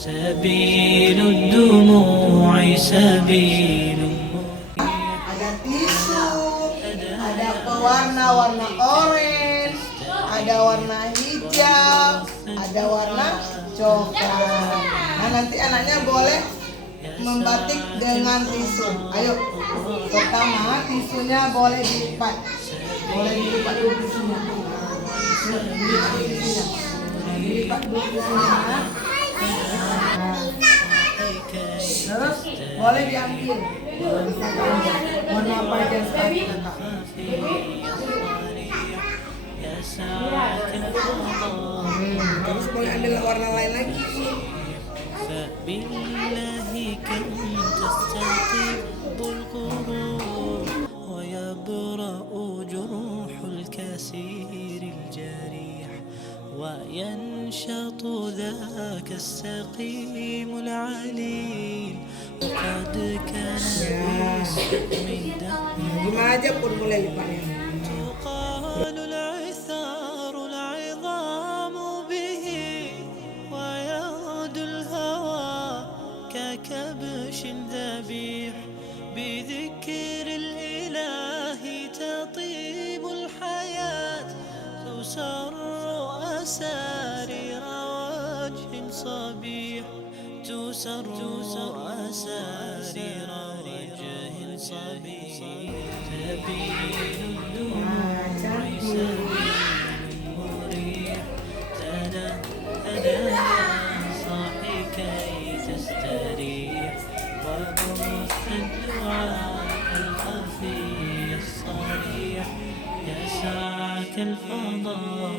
سبيل الدموع سبيل. Ada tisu, ada pewarna-warna orange, ada warna hijau, ada warna coklat. Nah, nanti anaknya boleh membatik dengan tisu. Ayo, pertama tisunya boleh dilipat. Boleh dilipat dulu tisunya. Dilipat dulu tisunya. Terus boleh diambil. Warna apa aja sekali kakak. Terus boleh ambil warna lain lagi. فبالله كم تستطيب القلوب ويبرأ جروح الكثير الجريح وينشط ذاك السقيم العليل قد كان من دم. Gimana aja pun boleh lipatnya. تقال العثار العظام به ويغدو الهوى ككبش ذبيح بذكر الإله تطيب الحياة تسر أسارير وجه صبيح تسر أسارير وجه صبيح سبيل الدموع سبيل مريح تنهدى صاحي كي تستريح وبث الدعاء الخفي الصريح يسعك الفضاء